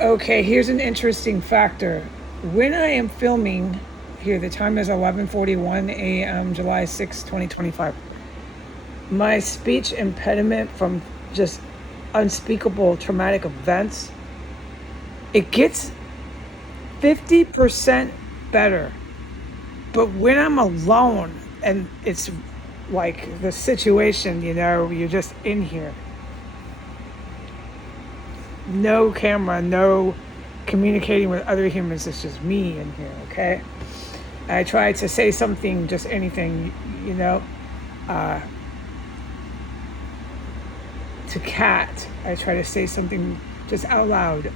Okay, here's an interesting factor. When I am filming here, the time is 11:41 a.m., July 6, 2025. My speech impediment from just unspeakable traumatic events, it gets 50% better. But when I'm alone and it's like the situation, you're just in here. No camera, no communicating with other humans. It's just me in here, okay? I try to say something, just anything, to Kat. I try to say something just out loud,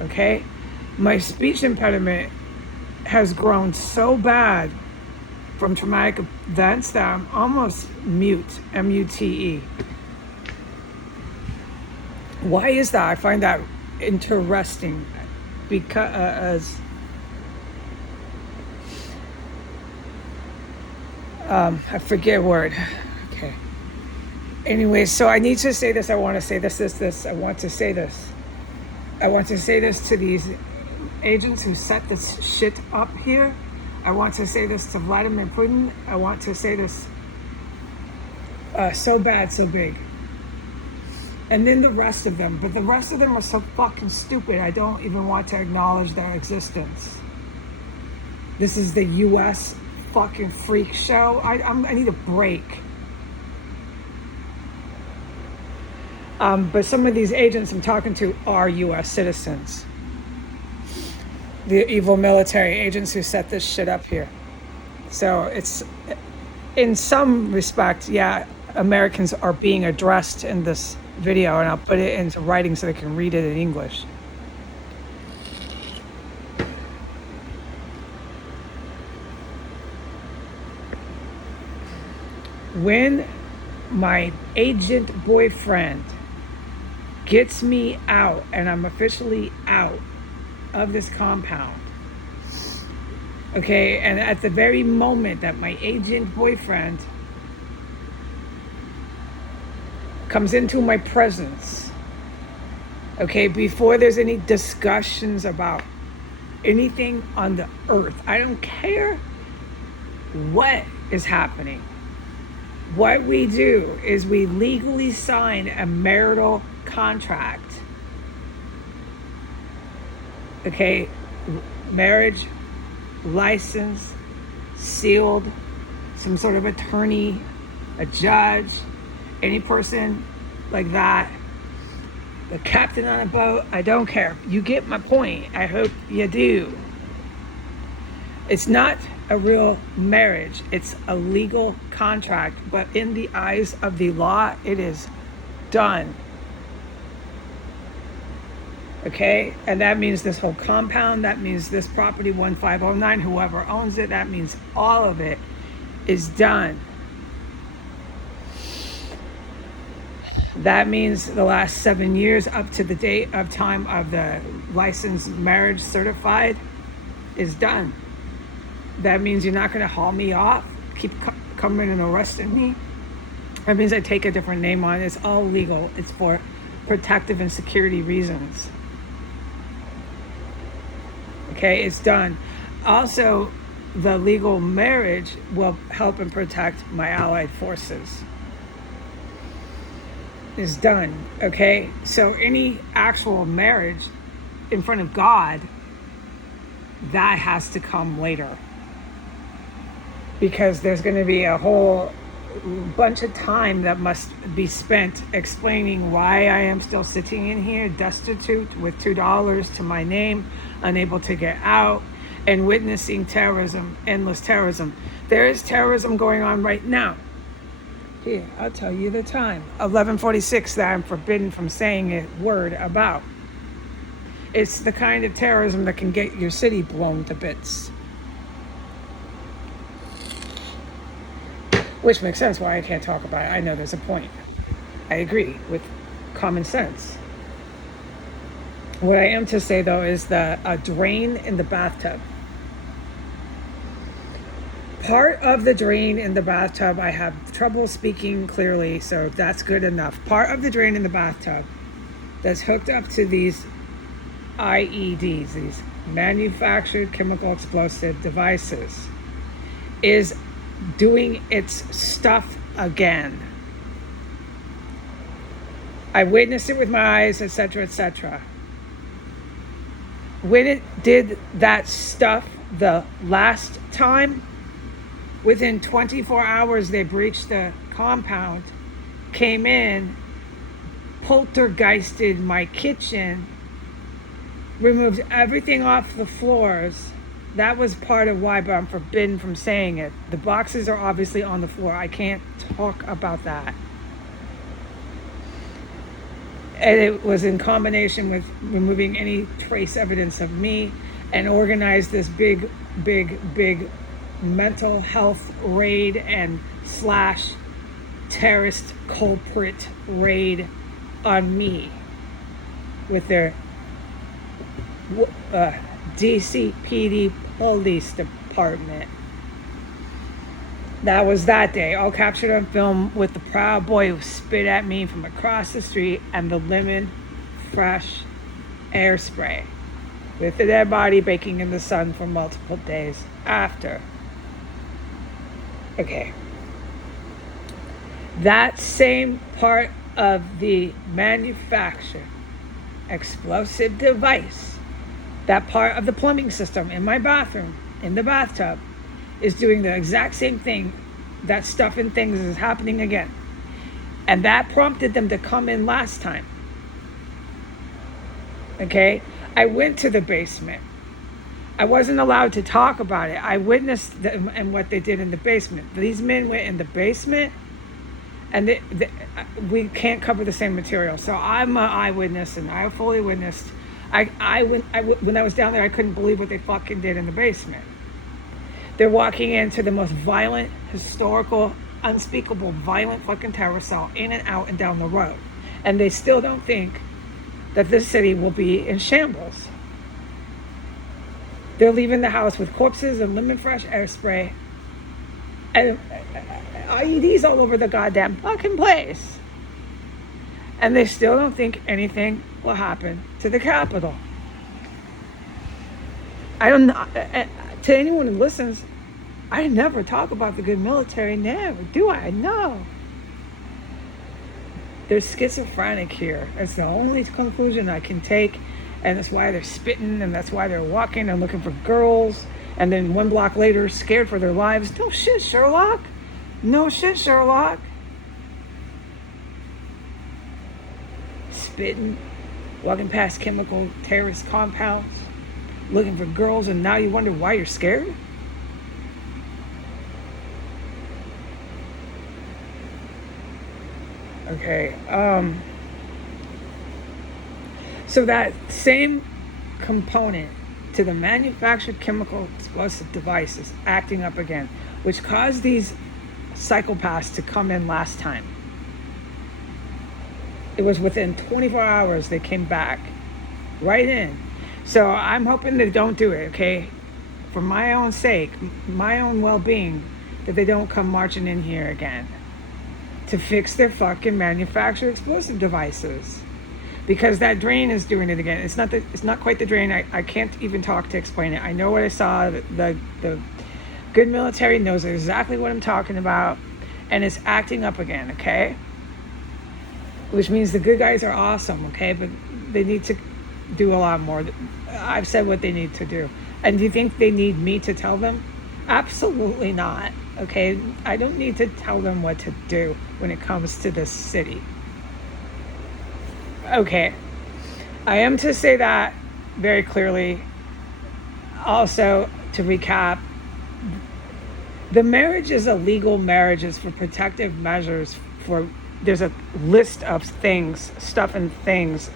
okay? My speech impediment has grown so bad from traumatic events that I'm almost mute, M-U-T-E. Why is that? I find that interesting because I forget a word. Okay. Anyway, so I need to say this. I want to say this. I want to say this. I want to say this to these agents who set this shit up here. I want to say this to Vladimir Putin. I want to say this so bad, so big. And then the rest of them. But the rest of them are so fucking stupid, I don't even want to acknowledge their existence. This is the U.S. fucking freak show. I need a break. But some of these agents I'm talking to are U.S. citizens. The evil military agents who set this shit up here. So it's, in some respect, yeah, Americans are being addressed in this video, and I'll put it into writing so they can read it in English. When my agent boyfriend gets me out and I'm officially out of this compound, okay, and at the very moment that my agent boyfriend comes into my presence, okay, before there's any discussions about anything on the earth, I don't care what is happening. What we do is we legally sign a marital contract, okay, marriage, license, sealed, some sort of attorney, a judge, any person like that, the captain on a boat, I don't care. You get my point. I hope you do. It's not a real marriage. It's a legal contract, but in the eyes of the law, it is done. Okay? And that means this whole compound, that means this property 1509, whoever owns it, that means all of it is done. That means the last 7 years up to the date of time of the licensed marriage certified is done. That means you're not going to haul me off, keep coming and arresting me. That means I take a different name on it. It's all legal. It's for protective and security reasons. Okay, it's done. Also, the legal marriage will help and protect my allied forces. Is done, okay? So any actual marriage in front of God, that has to come later. Because there's going to be a whole bunch of time that must be spent explaining why I am still sitting in here destitute with $2 to my name, unable to get out, and witnessing terrorism, endless terrorism. There is terrorism going on right now. Here, I'll tell you the time. 11:46 that I'm forbidden from saying a word about. It's the kind of terrorism that can get your city blown to bits. Which makes sense why I can't talk about it. I know there's a point. I agree with common sense. What I am to say, though, is that a drain in the bathtub. Part of the drain in the bathtub, I have trouble speaking clearly, so that's good enough. Part of the drain in the bathtub that's hooked up to these IEDs, these manufactured chemical explosive devices, is doing its stuff again. I witnessed it with my eyes, etc., etc. When it did that stuff the last time, within 24 hours they breached the compound, came in, poltergeisted my kitchen, removed everything off the floors. That was part of why, but I'm forbidden from saying it. The boxes are obviously on the floor. I can't talk about that. And it was in combination with removing any trace evidence of me, and organized this big mental health raid and / terrorist culprit raid on me with their DC PD police department. That was that day, all captured on film with the Proud Boy who spit at me from across the street and the lemon fresh air spray, with the dead body baking in the sun for multiple days after. Okay. That same part of the manufactured explosive device, that part of the plumbing system in my bathroom, in the bathtub, is doing the exact same thing. That stuff and things is happening again. And that prompted them to come in last time. Okay? I went to the basement. I wasn't allowed to talk about it. I witnessed them and what they did in the basement. These men went in the basement, and we can't cover the same material. So I'm an eyewitness, and I fully witnessed. When I was down there, I couldn't believe what they fucking did in the basement. They're walking into the most violent, historical, unspeakable, violent fucking terror cell, in and out and down the road. And they still don't think that this city will be in shambles. They're leaving the house with corpses and lemon fresh air spray and IEDs all over the goddamn fucking place. And they still don't think anything will happen to the Capitol. I don't know. To anyone who listens, I never talk about the good military. Never do I? No. They're schizophrenic here. That's the only conclusion I can take. And that's why they're spitting, and that's why they're walking and looking for girls. And then 1 block later, scared for their lives. No shit, Sherlock. No shit, Sherlock. Spitting, walking past chemical terrorist compounds, looking for girls, and now you wonder why you're scared? Okay, so that same component to the manufactured chemical explosive device is acting up again, which caused these psychopaths to come in last time. It was within 24 hours they came back, right in. So I'm hoping they don't do it, okay? For my own sake, my own well-being, that they don't come marching in here again to fix their fucking manufactured explosive devices. Because that drain is doing it again. It's not quite the drain. I can't even talk to explain it. I know what I saw. The good military knows exactly what I'm talking about, and it's acting up again, okay? Which means the good guys are awesome, okay? But they need to do a lot more. I've said what they need to do. And do you think they need me to tell them? Absolutely not, okay? I don't need to tell them what to do when it comes to this city. Okay, I am to say that very clearly. Also, to recap, the marriage is a legal marriage. It's for protective measures. There's a list of things, stuff and things.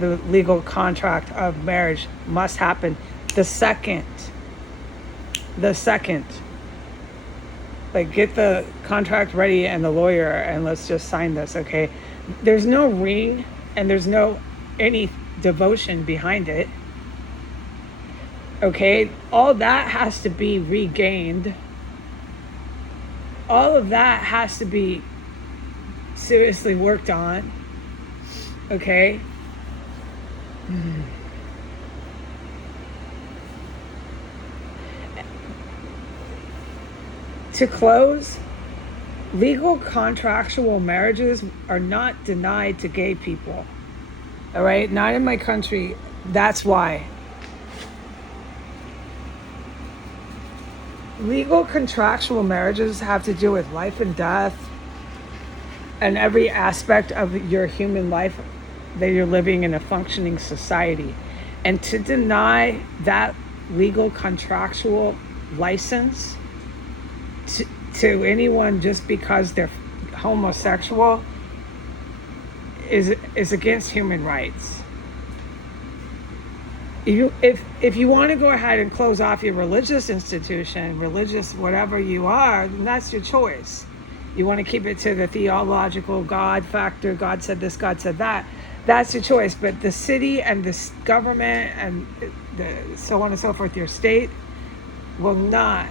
The legal contract of marriage must happen the second. Like, get the contract ready and the lawyer, and let's just sign this, okay? There's no ring, and there's no any devotion behind it. Okay, all that has to be regained. All of that has to be seriously worked on. Okay? To close, legal contractual marriages are not denied to gay people. All right? Not in my country. That's why. Legal contractual marriages have to do with life and death and every aspect of your human life that you're living in a functioning society. And to deny that legal contractual license to anyone just because they're homosexual is against human rights. If you want to go ahead and close off your religious institution, religious whatever you are, then that's your choice. You want to keep it to the theological God factor, God said this, God said that, that's your choice. But the city and the government and the so on and so forth, your state, will not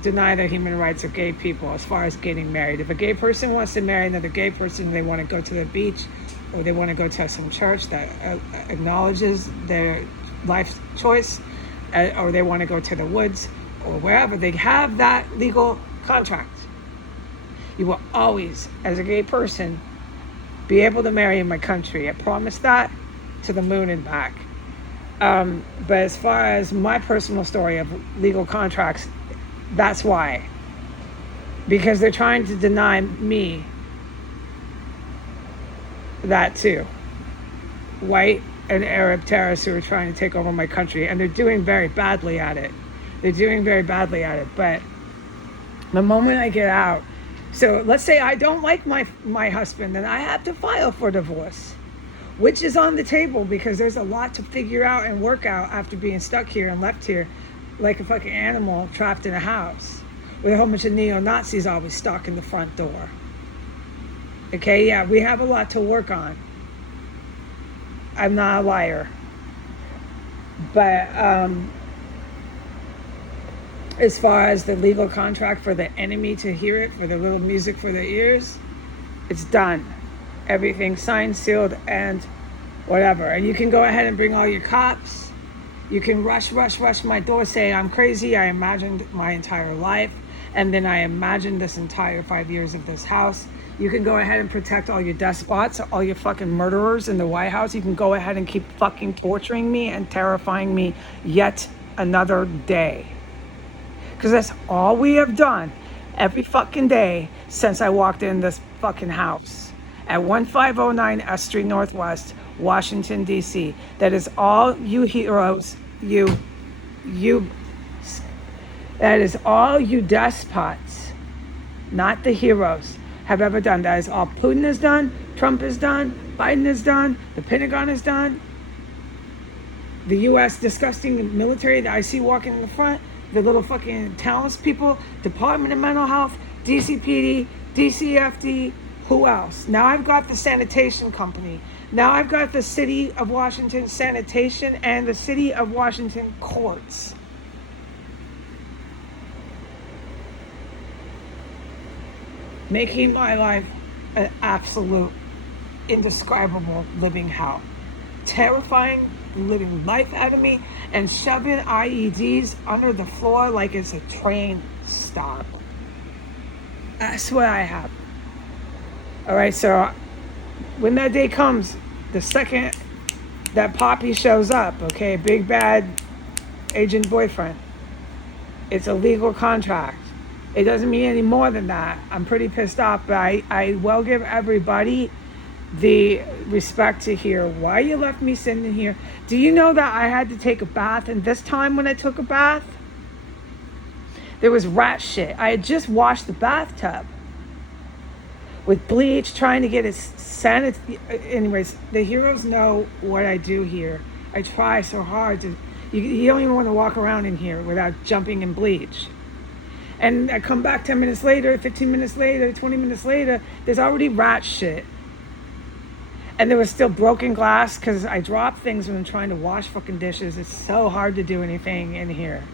deny the human rights of gay people as far as getting married. If a gay person wants to marry another gay person, they want to go to the beach or they want to go to some church that acknowledges their life choice, or they want to go to the woods or wherever, they have that legal contract. You will always, as a gay person, be able to marry in my country. I promise that, to the moon and back. But as far as my personal story of legal contracts, that's why. Because they're trying to deny me that too. White and Arab terrorists who are trying to take over my country, and they're doing very badly at it. But the moment I get out, so let's say I don't like my husband, then I have to file for divorce, which is on the table because there's a lot to figure out and work out after being stuck here and left here like a fucking animal trapped in a house with a whole bunch of neo-Nazis always stalking the front door. Okay, yeah, we have a lot to work on. I'm not a liar. But as far as the legal contract for the enemy to hear it, for the little music for their ears, it's done. Everything signed, sealed, and whatever. And you can go ahead and bring all your cops. You can rush my door, say I'm crazy. I imagined my entire life, and then I imagined this entire 5 years of this house. You can go ahead and protect all your despots, all your fucking murderers in the White House. You can go ahead and keep fucking torturing me and terrifying me yet another day. Because that's all we have done every fucking day since I walked in this fucking house at 1509 S Street Northwest, Washington, D.C. That is all you heroes, that is all you despots, not the heroes, have ever done. That is all Putin has done, Trump has done, Biden has done, the Pentagon has done, the U.S. disgusting military that I see walking in the front, the little fucking talents people, Department of Mental Health, DCPD, DCFD, who else? Now I've got the sanitation company. Now I've got the City of Washington sanitation and the City of Washington courts. Making my life an absolute, indescribable living hell. Terrifying living life out of me and shoving IEDs under the floor like it's a train stop. That's what I have. All right, so when that day comes, the second that Poppy shows up, okay, big bad agent boyfriend, it's a legal contract. It doesn't mean any more than that. I'm pretty pissed off, but I will give everybody the respect to hear why you left me sitting here. Do you know that I had to take a bath, and this time when I took a bath, there was rat shit. I had just washed the bathtub with bleach, trying to get it sanitary. Anyways, the heroes know what I do here. I try so hard to. You don't even want to walk around in here without jumping in bleach. And I come back 10 minutes later, 15 minutes later, 20 minutes later, there's already rat shit. And there was still broken glass because I drop things when I'm trying to wash fucking dishes. It's so hard to do anything in here.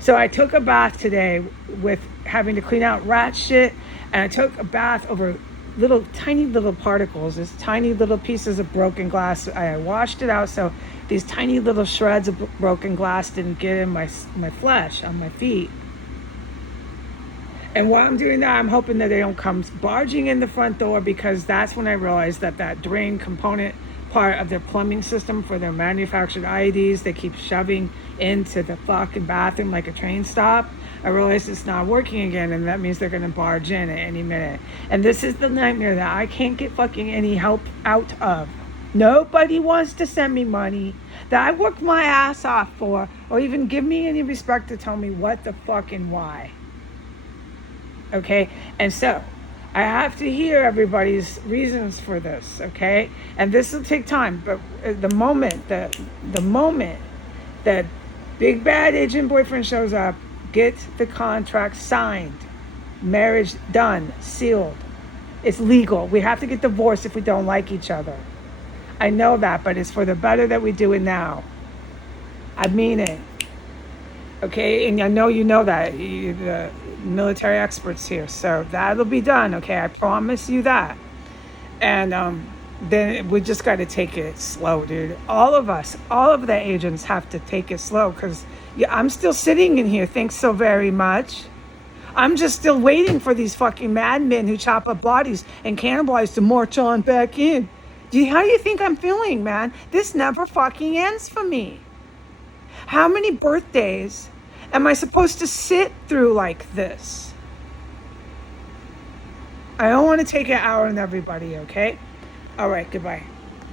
So I took a bath today with having to clean out rat shit. And I took a bath over little, tiny little particles, these tiny little pieces of broken glass. I washed it out so these tiny little shreds of broken glass didn't get in my flesh on my feet. And while I'm doing that, I'm hoping that they don't come barging in the front door, because that's when I realized that that drain component part of their plumbing system for their manufactured IEDs, they keep shoving into the fucking bathroom like a train stop. I realized it's not working again, and that means they're going to barge in at any minute. And this is the nightmare that I can't get fucking any help out of. Nobody wants to send me money that I worked my ass off for, or even give me any respect to tell me what the fuck and why. Okay? And so, I have to hear everybody's reasons for this, okay? And this will take time, but the moment that big bad agent boyfriend shows up, get the contract signed, marriage done, sealed. It's legal. We have to get divorced if we don't like each other. I know that, but it's for the better that we do it now. I mean it. Okay, and I know you know that, the military experts here, so that'll be done, okay? I promise you that. And then we just got to take it slow, dude. All of us, all of the agents have to take it slow, because I'm still sitting in here, thanks so very much. I'm just still waiting for these fucking madmen who chop up bodies and cannibalize to march on back in. How do you think I'm feeling, man? This never fucking ends for me. How many birthdays am I supposed to sit through like this? I don't want to take it out on everybody, okay? All right, goodbye.